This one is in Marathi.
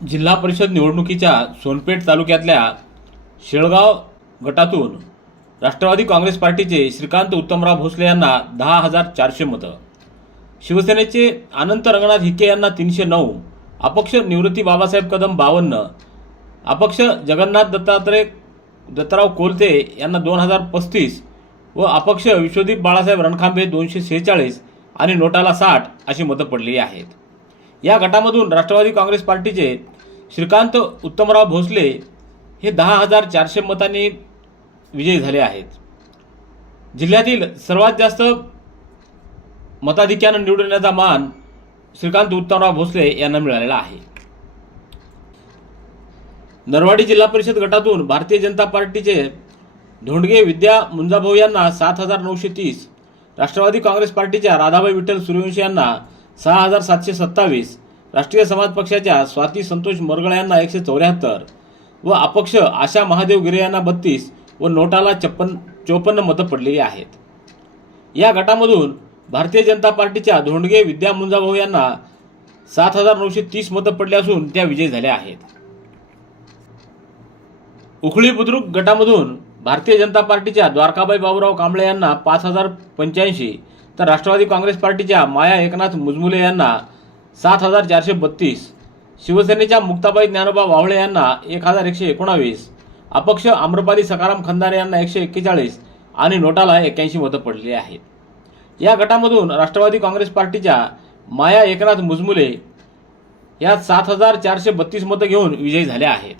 जिल्हा परिषद निवडणुकीच्या सोनपेठ तालुक्यातल्या शेळगाव गटातून राष्ट्रवादी काँग्रेस पार्टीचे श्रीकांत उत्तमराव भोसले यांना दहा हजार चारशे मतं. शिवसेनेचे अनंत रंगनाथ हिके यांना तीनशे नऊ. अपक्ष निवृत्ती बाबासाहेब कदम बावन्न. अपक्ष जगन्नाथ दत्तात्रय दत्तराव कोलते यांना दोन हजार पस्तीस व अपक्ष विश्वदीप बाळासाहेब रणखांबे दोनशे सेहेचाळीस आणि नोटाला साठ अशी मतं पडलेली आहेत. या गटामधून राष्ट्रवादी काँग्रेस पार्टीचे श्रीकांत उत्तमराव भोसले हे दहा हजार चारशे मतांनी विजयी झाले आहेत. जिल्ह्यातील सर्वात जास्त मताधिक्यानं निवडून येण्याचा मान श्रीकांत उत्तमराव भोसले यांना मिळालेला आहे. नरवाडी जिल्हा परिषद गटातून भारतीय जनता पार्टीचे धोंडगे विद्या मुंजाभाऊ यांना सात हजार नऊशे तीस राष्ट्रवादी काँग्रेस पार्टीच्या राधाबाई विठ्ठल सूर्यवंशी यांना सहा हजार सातशे सत्तावीस. राष्ट्रीय समाज पक्षाच्या स्वाती संतोष मरगळ यांना एकशे चौऱ्याहत्तर व अपक्ष आशा महादेव गिरे यांना बत्तीस व नोटाला छप्पन चोपन्न मतं पडलेली आहेत. या गटामधून भारतीय जनता पार्टीच्या धोंडगे विद्या मुंजाभाऊ यांना सात हजार नऊशे तीस मतं पडली असून त्या विजयी झाल्या आहेत. उखळी बुद्रुक गटामधून भारतीय जनता पार्टीच्या द्वारकाबाई बाबूराव कांबळे यांना पाच हजार पंच्याऐंशी तर राष्ट्रवादी काँग्रेस पार्टीच्या माया एकनाथ मुजमुले यांना सात हजार चारशे बत्तीस. शिवसेनेच्या मुक्ताबाई ज्ञानोबा वावळे यांना एक हजार एकशे एकोणावीस. अपक्ष आम्रपाली सकाराम खंदारे यांना एकशे एक्केचाळीस आणि नोटाला एक्क्याऐंशी मतं पडली आहेत. या गटामधून राष्ट्रवादी काँग्रेस पार्टीच्या माया एकनाथ मुजमुले या सात हजार चारशे बत्तीस मतं घेऊन विजयी झाल्या आहेत.